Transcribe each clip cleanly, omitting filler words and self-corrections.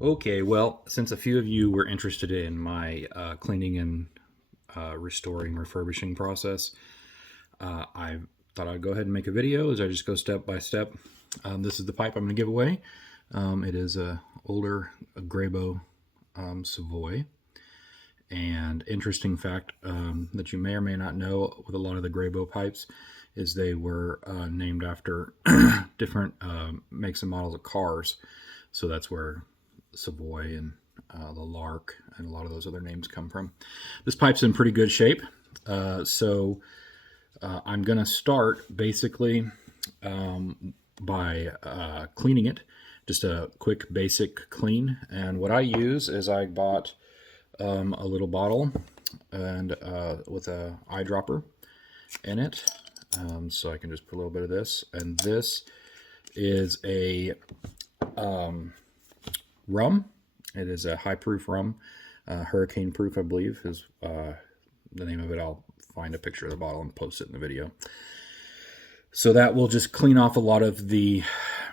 Okay, well, since a few of you were interested in my cleaning and restoring, refurbishing process, I thought I'd go ahead and make a video as I just go step by step. This is the pipe I'm going to give away. It is a older Grabow Savoy. And interesting fact that you may or may not know with a lot of the Grabow pipes is they were named after different makes and models of cars. So that's where Savoy and the Lark and a lot of those other names come from. This pipe's in pretty good shape. So I'm going to start basically by cleaning it. Just a quick basic clean. And what I use is I bought a little bottle and with a eyedropper in it. So I can just put a little bit of this. And this is a rum. It is a high proof rum. Hurricane proof, I believe, is the name of it. I'll find a picture of the bottle and post it in the video. So that will just clean off a lot of the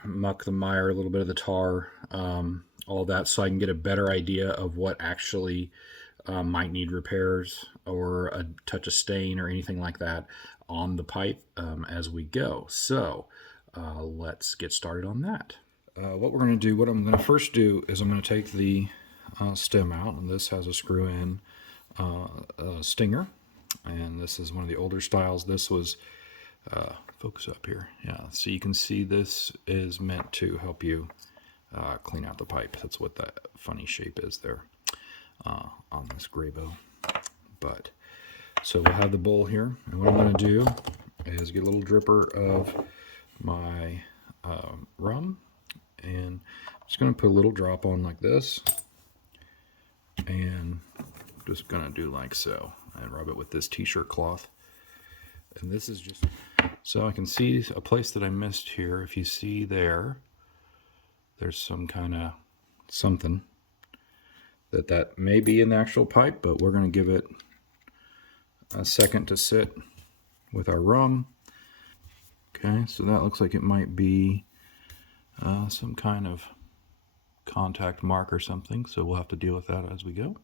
muck, the mire, a little bit of the tar, all that, so I can get a better idea of what actually might need repairs or a touch of stain or anything like that on the pipe as we go. So let's get started on that. What I'm going to first do is I'm going to take the stem out, and this has a screw-in stinger, and this is one of the older styles. This was focus up here. Yeah, so you can see this is meant to help you clean out the pipe. That's what that funny shape is there on this Grabow. But so we'll have the bowl here, and what I'm going to do is get a little dripper of my rum, and I'm just going to put a little drop on like this, and just going to do like so, and rub it with this t-shirt cloth. And this is just so I can see a place that I missed here. If you see there's some kind of something that may be in the actual pipe, but we're going to give it a second to sit with our rum. Okay, so that looks like it might be some kind of contact mark or something, so we'll have to deal with that as we go.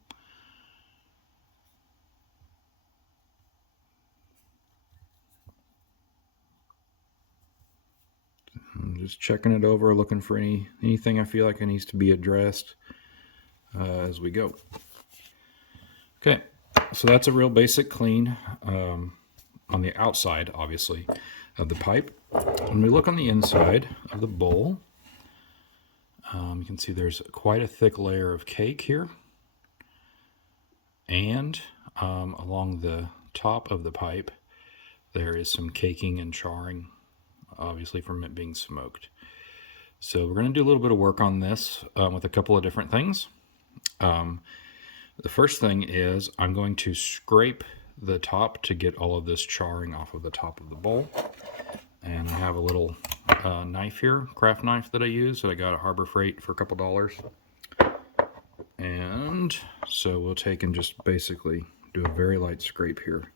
I'm just checking it over, looking for anything I feel like it needs to be addressed as we go. Okay, so that's a real basic clean on the outside, obviously, of the pipe. When we look on the inside of the bowl, you can see there's quite a thick layer of cake here, and along the top of the pipe there is some caking and charring, obviously from it being smoked. So we're going to do a little bit of work on this with a couple of different things. The first thing is I'm going to scrape the top to get all of this charring off of the top of the bowl. And I have a little knife here, craft knife that I use that I got at Harbor Freight for a couple dollars. And so we'll take and just basically do a very light scrape here.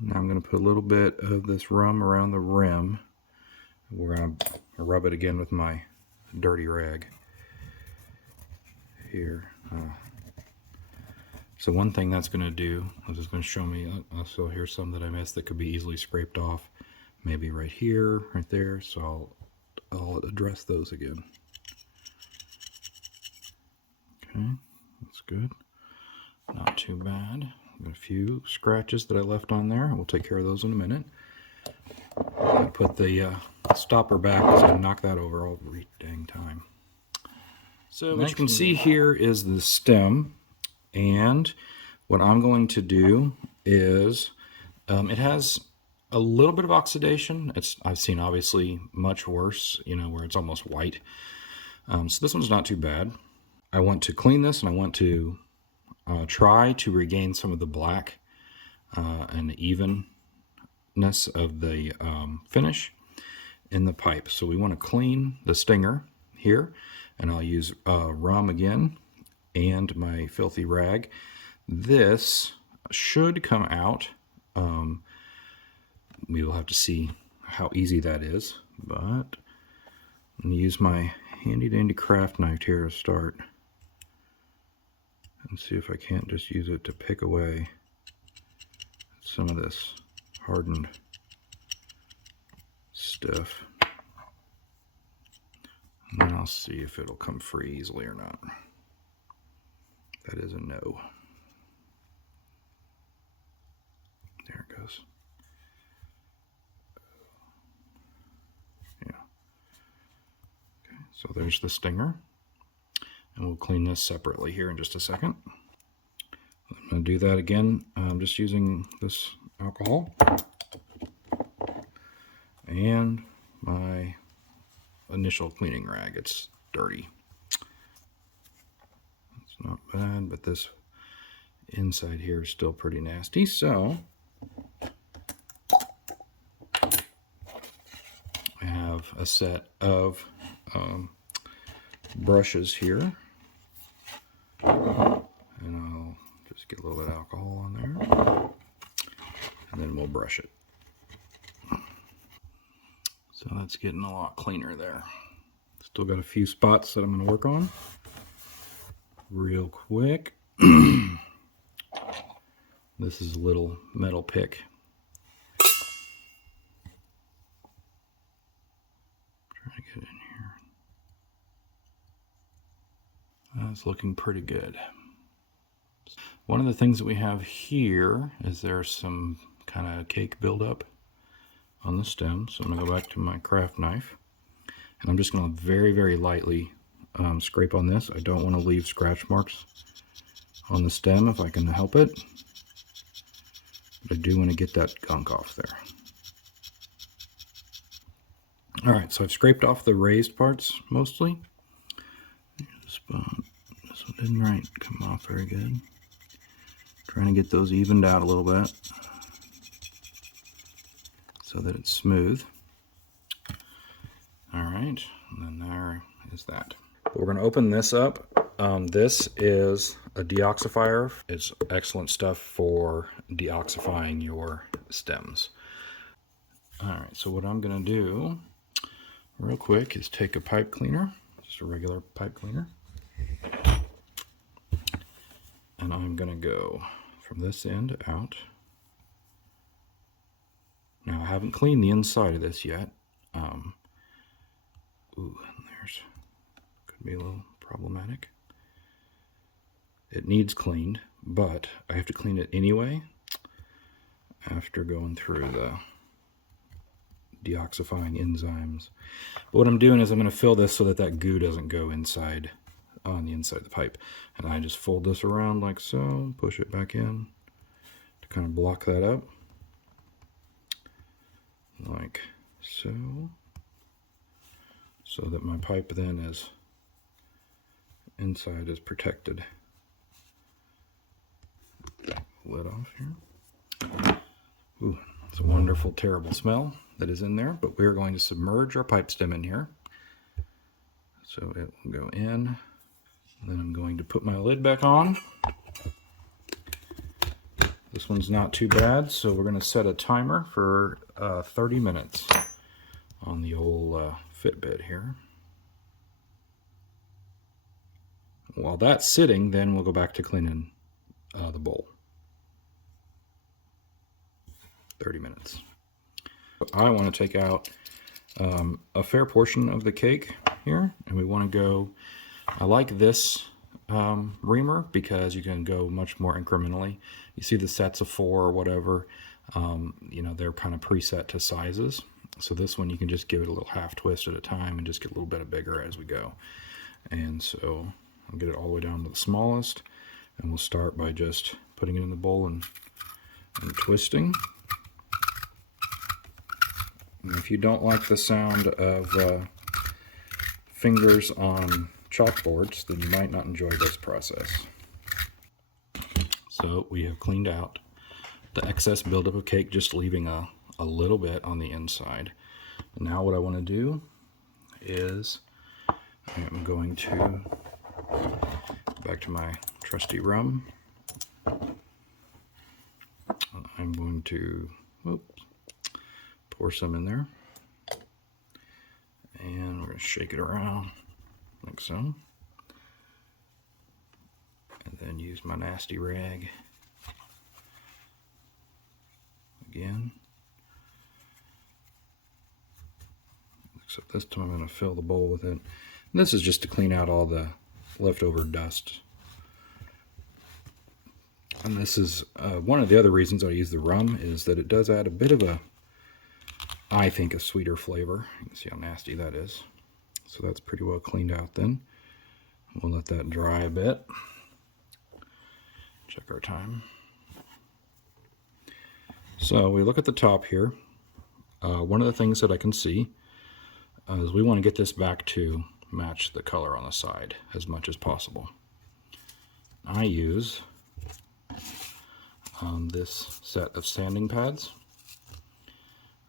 Now I'm going to put a little bit of this rum around the rim. We're going to rub it again with my dirty rag here. So one thing that's going to do is it's going to show me, so here's some that I missed that could be easily scraped off. Maybe right here, right there, so I'll address those again. Okay, that's good. Not too bad. Got a few scratches that I left on there. We'll take care of those in a minute. I put the stopper back because I knocked that over every dang time. So what you can see here is the stem, and what I'm going to do is it has a little bit of oxidation. I've seen obviously much worse, where it's almost white. So this one's not too bad. I want to clean this, and I want to try to regain some of the black and evenness of the finish in the pipe. So we want to clean the stinger here, and I'll use rum again and my filthy rag. This should come out we will have to see how easy that is, but I'm going to use my handy dandy craft knife here to start and see if I can't just use it to pick away some of this hardened stuff. And then I'll see if it'll come free easily or not. That is a no. There it goes. Yeah. Okay, so there's the stinger. And we'll clean this separately here in just a second. I'm going to do that again. I'm just using this alcohol and my initial cleaning rag. It's dirty. It's not bad, but this inside here is still pretty nasty. So I have a set of brushes here. And I'll just get a little bit of alcohol on there. And then we'll brush it. So that's getting a lot cleaner there. Still got a few spots that I'm going to work on real quick. This is a little metal pick. Trying to get in here. That's looking pretty good. One of the things that we have here is there's some kind of cake buildup on the stem. So I'm going to go back to my craft knife. And I'm just going to very, very lightly scrape on this. I don't want to leave scratch marks on the stem if I can help it. But I do want to get that gunk off there. Alright, so I've scraped off the raised parts mostly. This one didn't come off very good. Trying to get those evened out a little bit so that it's smooth. Alright, and then there is that. But we're going to open this up. This is a deoxifier. It's excellent stuff for deoxifying your stems. Alright, so what I'm going to do real quick is take a pipe cleaner, just a regular pipe cleaner, and I'm going to go from this end out. Now I haven't cleaned the inside of this yet. Could be a little problematic. It needs cleaned, but I have to clean it anyway after going through the deoxifying enzymes. But what I'm doing is I'm going to fill this so that that goo doesn't go inside on the inside of the pipe. And I just fold this around like so, push it back in to kind of block that up. Like so. So that my pipe then is inside is protected. Lid off here. Ooh, it's a wonderful, terrible smell that is in there, but we're going to submerge our pipe stem in here. So it will go in. Then I'm going to put my lid back on. This one's not too bad, so we're going to set a timer for 30 minutes on the old Fitbit here. While that's sitting, then we'll go back to cleaning the bowl. 30 minutes. I want to take out a fair portion of the cake here, and we want to go, I like this reamer because you can go much more incrementally. You see the sets of 4 or whatever, you know, they're kind of preset to sizes. So this one you can just give it a little half twist at a time and just get a little bit bigger as we go. And so I'll get it all the way down to the smallest, and we'll start by just putting it in the bowl and twisting. And if you don't like the sound of fingers on chalkboards, then you might not enjoy this process. So we have cleaned out the excess buildup of cake, just leaving a little bit on the inside. And now what I want to do is I'm going to back to my trusty rum. I'm going to Pour some in there. And we're going to shake it around like so. And then use my nasty rag again. Except this time I'm going to fill the bowl with it. And this is just to clean out all the leftover dust. And this is one of the other reasons I use the rum, is that it does add a bit of a, I think, a sweeter flavor. You can see how nasty that is. So that's pretty well cleaned out then. We'll let that dry a bit. Check our time. So we look at the top here. One of the things that I can see is we want to get this back to match the color on the side as much as possible. I use this set of sanding pads.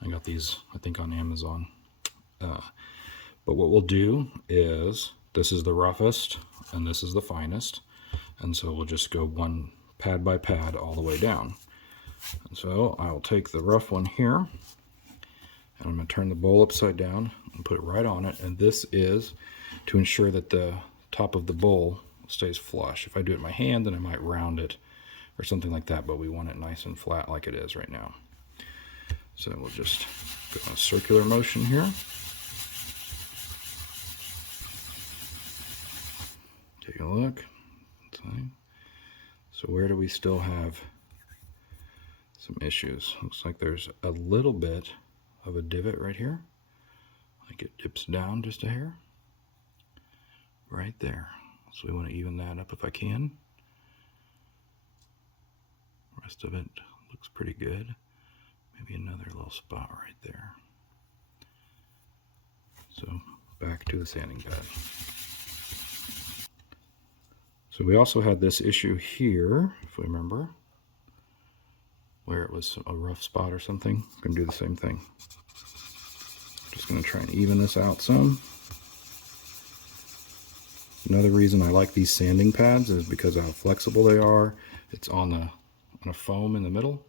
I got these, I think, on Amazon. But what we'll do is, this is the roughest and this is the finest. And so we'll just go one pad by pad all the way down. And so I'll take the rough one here, and I'm going to turn the bowl upside down and put it right on it. And this is to ensure that the top of the bowl stays flush. If I do it in my hand, then I might round it or something like that, but we want it nice and flat like it is right now. So we'll just go in a circular motion here. Take a look. So where do we still have some issues? Looks like there's a little bit of a divot right here. Like it dips down just a hair. Right there. So we want to even that up if I can. The rest of it looks pretty good. Maybe another little spot right there. So back to the sanding pad. So we also had this issue here, if we remember, where it was a rough spot or something. I'm going to do the same thing. Just going to try and even this out some. Another reason I like these sanding pads is because of how flexible they are. It's on a foam in the middle.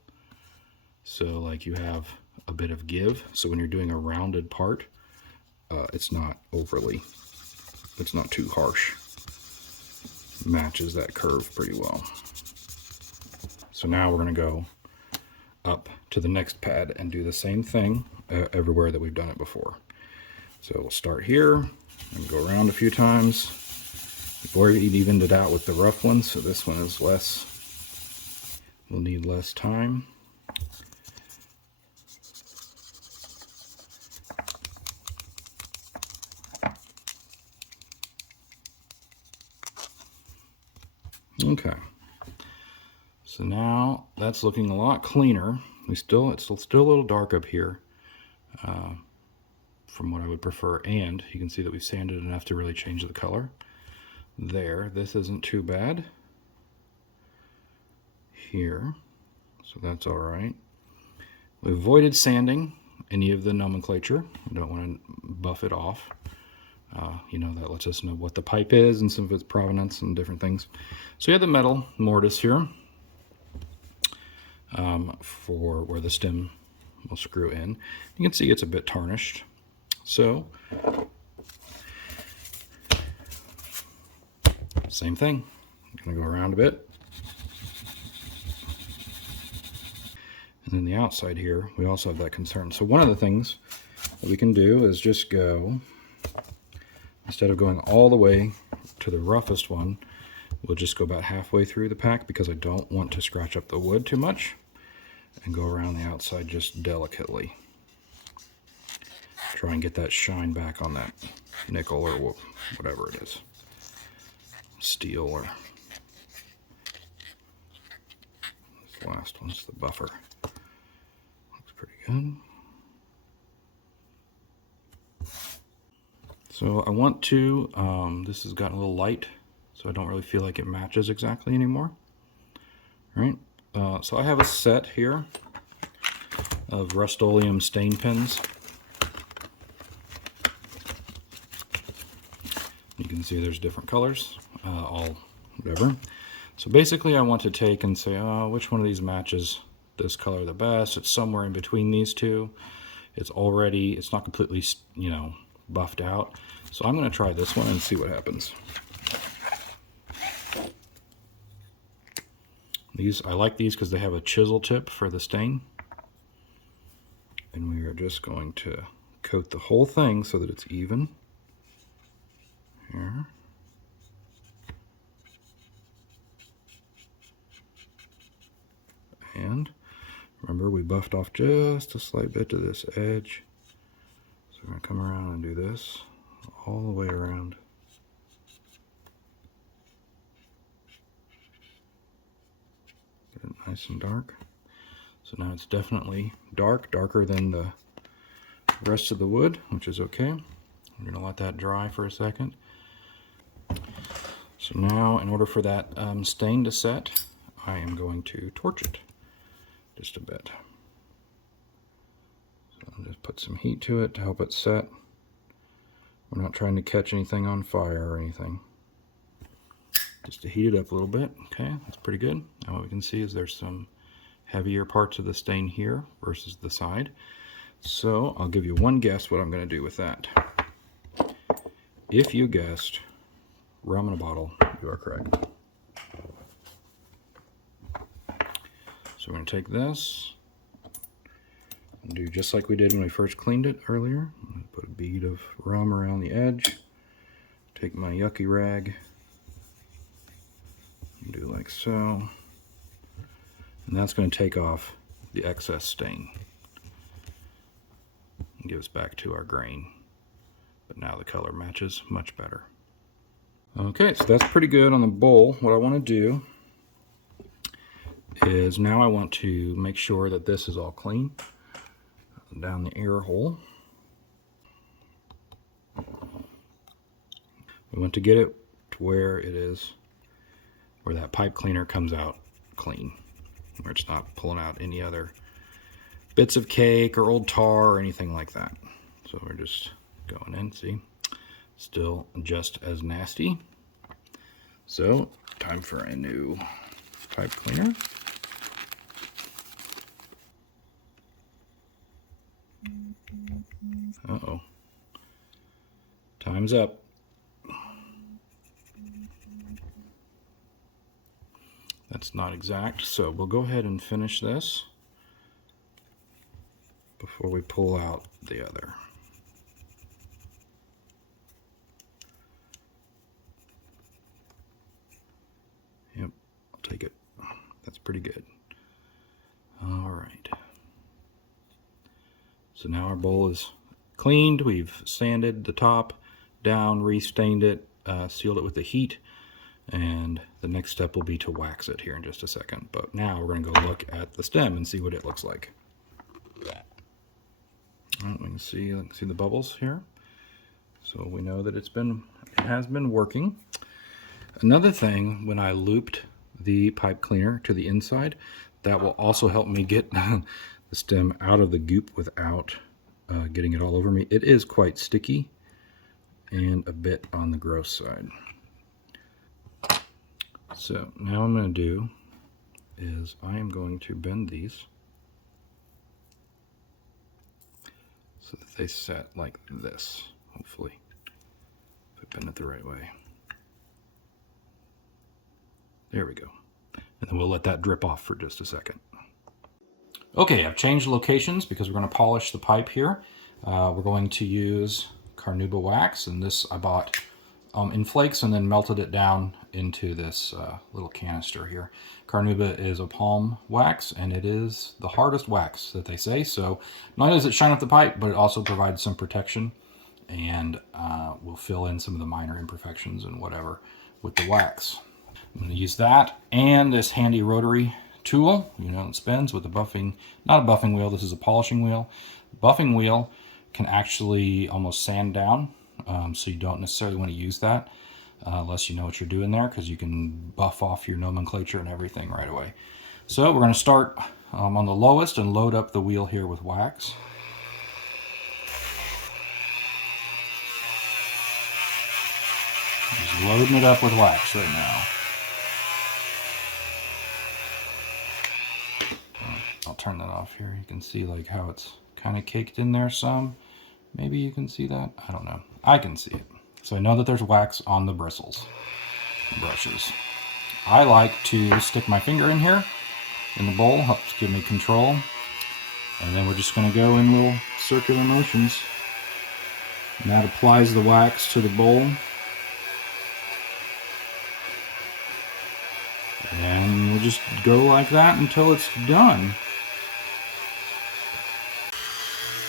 So like you have a bit of give. So when you're doing a rounded part, it's not too harsh. Matches that curve pretty well. So now we're going to go up to the next pad and do the same thing everywhere that we've done it before. So we'll start here and go around a few times. We've already evened it out with the rough one, so this one is less, we'll need less time. Okay, so now that's looking a lot cleaner. It's still a little dark up here from what I would prefer, and you can see that we've sanded enough to really change the color. There, this isn't too bad here, so that's all right. We avoided sanding any of the nomenclature. We don't want to buff it off. You know, that lets us know what the pipe is and some of its provenance and different things. So you have the metal mortise here for where the stem will screw in. You can see it's a bit tarnished. So, same thing. I'm going to go around a bit. And then the outside here, we also have that concern. So one of the things that we can do is just go, instead of going all the way to the roughest one, we'll just go about halfway through the pack because I don't want to scratch up the wood too much, and go around the outside just delicately. Try and get that shine back on that nickel or whatever it is. Steel or this last one's the buffer. Looks pretty good. So I want to, this has gotten a little light, so I don't really feel like it matches exactly anymore. All right, so I have a set here of Rust-Oleum stain pens. You can see there's different colors, all whatever. So basically I want to take and say, which one of these matches this color the best? It's somewhere in between these two. It's already, it's not completely, you know, buffed out. So I'm going to try this one and see what happens. These, I like these because they have a chisel tip for the stain. And we are just going to coat the whole thing so that it's even. Here. And remember, we buffed off just a slight bit to this edge. So we're going to come around and do this all the way around. Get it nice and dark. So now it's definitely dark, darker than the rest of the wood, which is okay. I'm going to let that dry for a second. So now, in order for that stain to set, I am going to torch it just a bit. So I'll just put some heat to it to help it set. We're not trying to catch anything on fire or anything. Just to heat it up a little bit. Okay, that's pretty good. Now what we can see is there's some heavier parts of the stain here versus the side. So I'll give you one guess what I'm going to do with that. If you guessed rum in a bottle, you are correct. So we're going to take this and do just like we did when we first cleaned it earlier. I'm going to put a bead of rum around the edge. Take my yucky rag and do like so. And that's going to take off the excess stain and give us back to our grain. But now the color matches much better. Okay, so that's pretty good on the bowl. What I want to do is now I want to make sure that this is all clean down the air hole. We want to get it to where it is, where that pipe cleaner comes out clean, where it's not pulling out any other bits of cake or old tar or anything like that. So we're just going in, see, still just as nasty. So time for a new pipe cleaner. Uh-oh. Time's up. That's not exact, so we'll go ahead and finish this before we pull out the other. Yep, I'll take it. That's pretty good. All right. So now our bowl is cleaned. We've sanded the top down, re-stained it, sealed it with the heat, and the next step will be to wax it here in just a second. But now we're going to go look at the stem and see what it looks like. All right, we can see the bubbles here. So we know that it has been working. Another thing, when I looped the pipe cleaner to the inside, that will also help me get the stem out of the goop without getting it all over me. It is quite sticky and a bit on the gross side. So now what I'm going to do is I am going to bend these so that they set like this, hopefully, if I bend it the right way. There we go. And then we'll let that drip off for just a second. Okay, I've changed locations because we're going to polish the pipe here. We're going to use carnauba wax, and this I bought in flakes and then melted it down into this little canister here. Carnauba is a palm wax, and it is the hardest wax that they say. So not only does it shine up the pipe, but it also provides some protection, and will fill in some of the minor imperfections and whatever with the wax. I'm going to use that and this handy rotary tool, you know, it spins with a buffing, not a buffing wheel, this is a polishing wheel. Buffing wheel can actually almost sand down, so you don't necessarily want to use that unless you know what you're doing there, because you can buff off your nomenclature and everything right away. So we're going to start on the lowest and load up the wheel here with wax. Just loading it up with wax right now. I'll turn that off here. You can see like how it's kind of caked in there some. Maybe you can see that. I don't know. I can see it. So I know that there's wax on the bristles brushes. I like to stick my finger in here in the bowl, helps give me control. And then we're just going to go in little circular motions. And that applies the wax to the bowl. And we'll just go like that until it's done.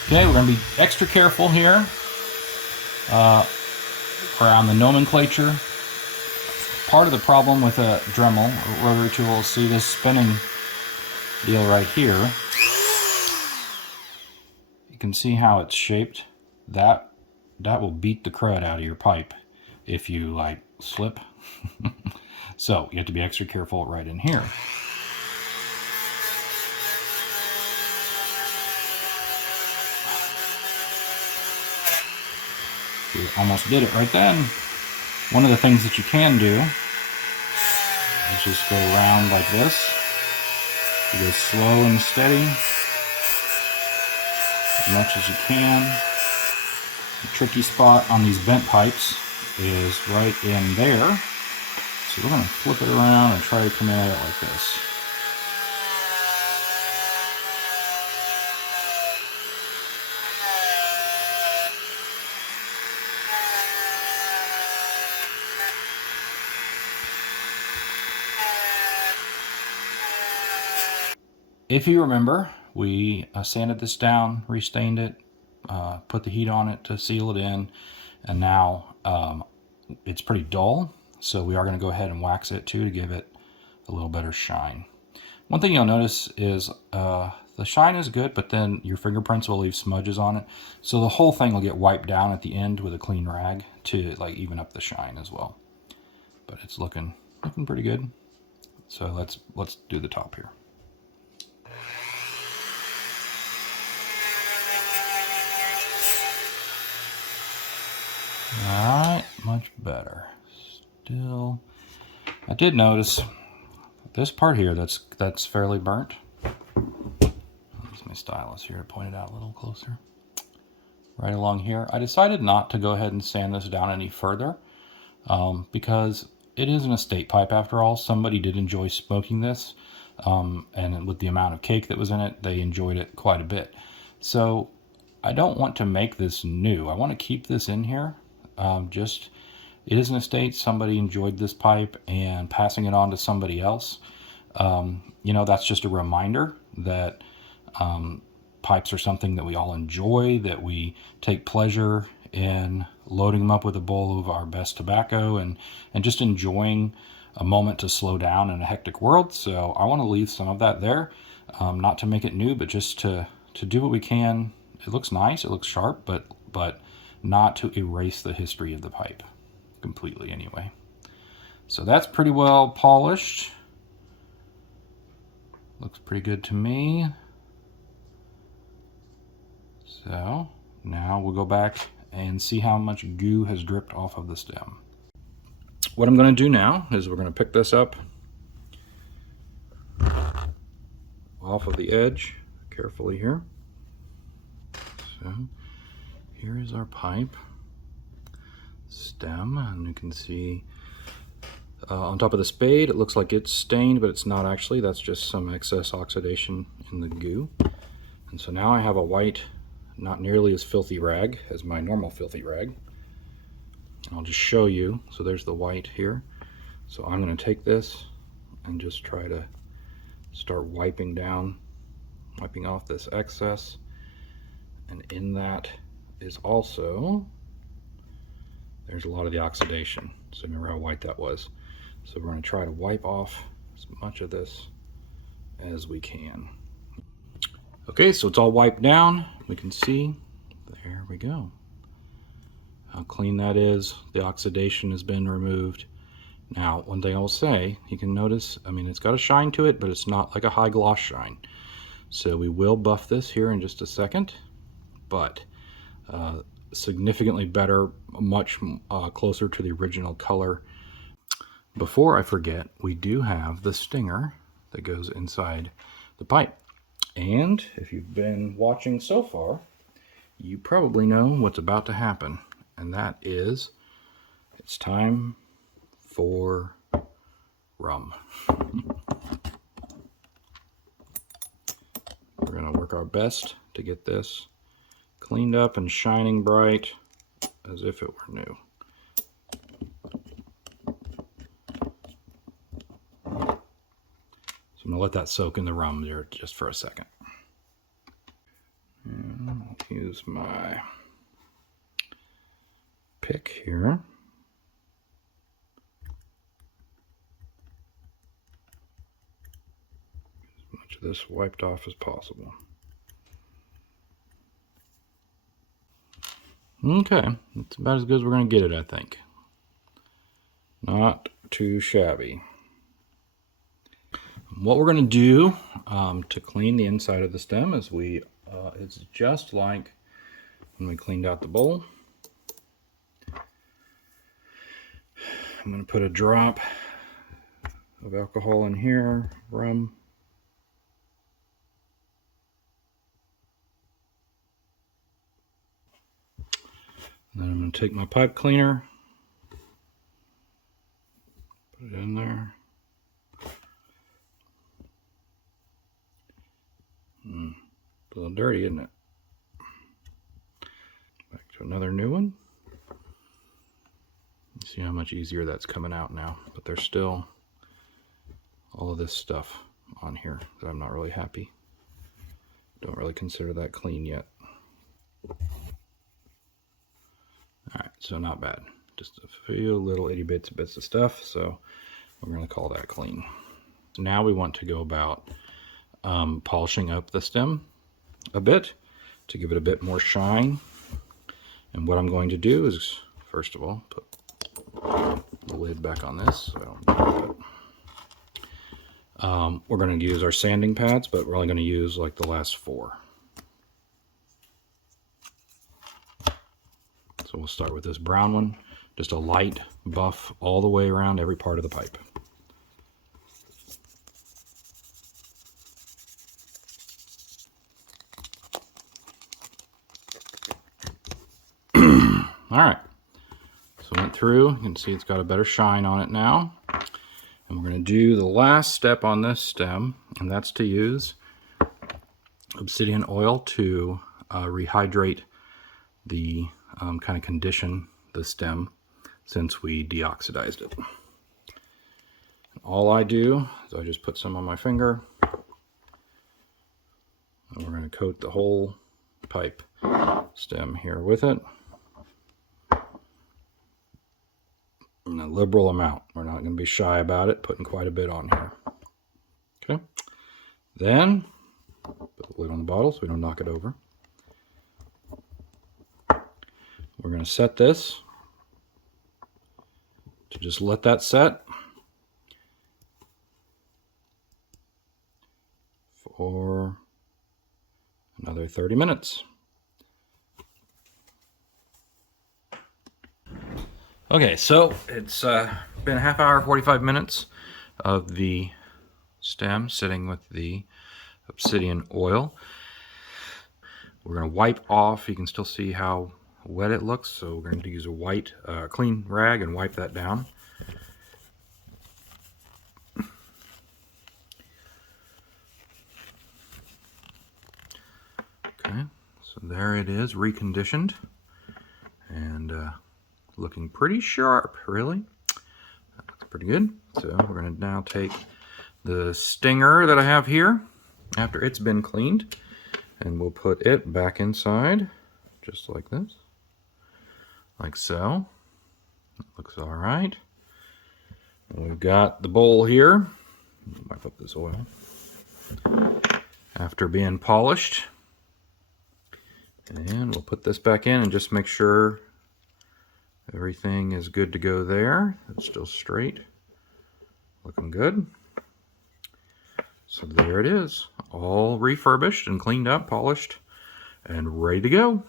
Okay, we're going to be extra careful here around the nomenclature. Part of the problem with a Dremel or rotary tool is see this spinning deal right here. You can see how it's shaped. That will beat the crud out of your pipe if you like slip. So you have to be extra careful right in here. You almost did it right then. One of the things that you can do is just go around like this. You go slow and steady as much as you can. The tricky spot on these bent pipes is right in there. So we're going to flip it around and try to come at it like this. If you remember, we sanded this down, restained it, put the heat on it to seal it in, and now it's pretty dull, so we are going to go ahead and wax it too to give it a little better shine. One thing you'll notice is the shine is good, but then your fingerprints will leave smudges on it, so the whole thing will get wiped down at the end with a clean rag to like even up the shine as well. But it's looking pretty good. So let's do the top here. Alright, much better. Still, I did notice this part here that's fairly burnt. I'll use my stylus here to point it out a little closer. Right along here. I decided not to go ahead and sand this down any further because it is an estate pipe after all. Somebody did enjoy smoking this, and with the amount of cake that was in it, they enjoyed it quite a bit. So I don't want to make this new. I want to keep this in here. It is an estate. Somebody enjoyed this pipe and passing it on to somebody else. You know, that's just a reminder that pipes are something that we all enjoy, that we take pleasure in loading them up with a bowl of our best tobacco and just enjoying a moment to slow down in a hectic world. So I want to leave some of that there, not to make it new, but just to do what we can. It looks nice, it looks sharp, but not to erase the history of the pipe completely anyway. So that's pretty well polished. Looks pretty good to me. So now we'll go back and see how much goo has dripped off of the stem. What I'm going to do now is we're going to pick this up off of the edge carefully here. So here is our pipe stem, and you can see on top of the spade it looks like it's stained, but it's not actually. That's just some excess oxidation in the goo. And so now I have a white, not nearly as filthy rag as my normal filthy rag. I'll just show you. So there's the white here. So I'm going to take this and just try to start wiping off this excess. And in that is also, there's a lot of the oxidation. So remember how white that was. So we're going to try to wipe off as much of this as we can. Okay, so it's all wiped down. We can see, there we go, how clean that is. The oxidation has been removed. Now, one thing I will say, you can notice, I mean, it's got a shine to it, but it's not like a high gloss shine. So we will buff this here in just a second, but significantly better, much closer to the original color. Before I forget, we do have the stinger that goes inside the pipe. And if you've been watching so far, you probably know what's about to happen. And that is, it's time for rum. We're going to work our best to get this cleaned up and shining bright as if it were new. So I'm going to let that soak in the rum there just for a second. And I'll use my pick here. As much of this wiped off as possible. Okay, that's about as good as we're going to get it, I think. Not too shabby. What we're going to do to clean the inside of the stem is it's just like when we cleaned out the bowl. I'm going to put a drop of alcohol in here, rum. And then I'm going to take my pipe cleaner, put it in there. A little dirty, isn't it? Back to another new one. See how much easier that's coming out now. But there's still all of this stuff on here that I'm not really happy. Don't really consider that clean yet. Alright, so not bad. Just a few little itty bits of stuff, so we're going to call that clean. Now we want to go about polishing up the stem a bit to give it a bit more shine. And what I'm going to do is, first of all, put the lid back on this so I don't drop it. We're going to use our sanding pads, but we're only going to use like the last 4. So we'll start with this brown one, just a light buff all the way around every part of the pipe. All right, so went through, you can see it's got a better shine on it now. And we're going to do the last step on this stem, and that's to use obsidian oil to rehydrate the kind of condition the stem since we deoxidized it. And all I do is I just put some on my finger, and we're going to coat the whole pipe stem here with it. In a liberal amount. We're not going to be shy about it, putting quite a bit on here. Okay. Then put the lid on the bottle so we don't knock it over. We're going to set this to just let that set for another 30 minutes. Okay, so it's been a half hour, 45 minutes of the stem sitting with the obsidian oil. We're going to wipe off. You can still see how wet it looks, so we're going to use a white, clean rag and wipe that down. Okay, so there it is, reconditioned, and looking pretty sharp, really. That's pretty good. So we're going to now take the stinger that I have here after it's been cleaned, and we'll put it back inside, just like this, like so. It looks all right. And we've got the bowl here. Wipe up this oil. After being polished, and we'll put this back in and just make sure everything is good to go there. It's still straight. Looking good. So there it is. All refurbished and cleaned up, polished, and ready to go.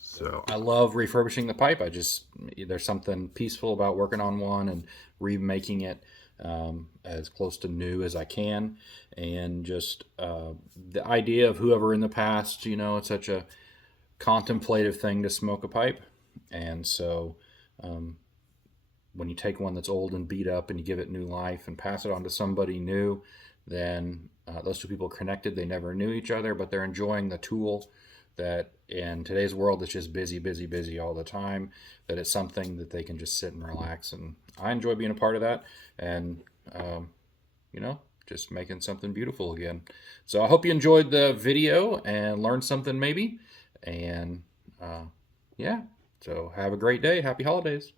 So I love refurbishing the pipe. There's something peaceful about working on one and remaking it as close to new as I can. And just the idea of whoever in the past, it's such a contemplative thing to smoke a pipe. And so when you take one that's old and beat up and you give it new life and pass it on to somebody new, then those two people are connected. They never knew each other, but they're enjoying the tool that in today's world it's just busy, busy, busy all the time, that it's something that they can just sit and relax. And I enjoy being a part of that. And, just making something beautiful again. So I hope you enjoyed the video and learned something maybe. And yeah, so have a great day. Happy holidays.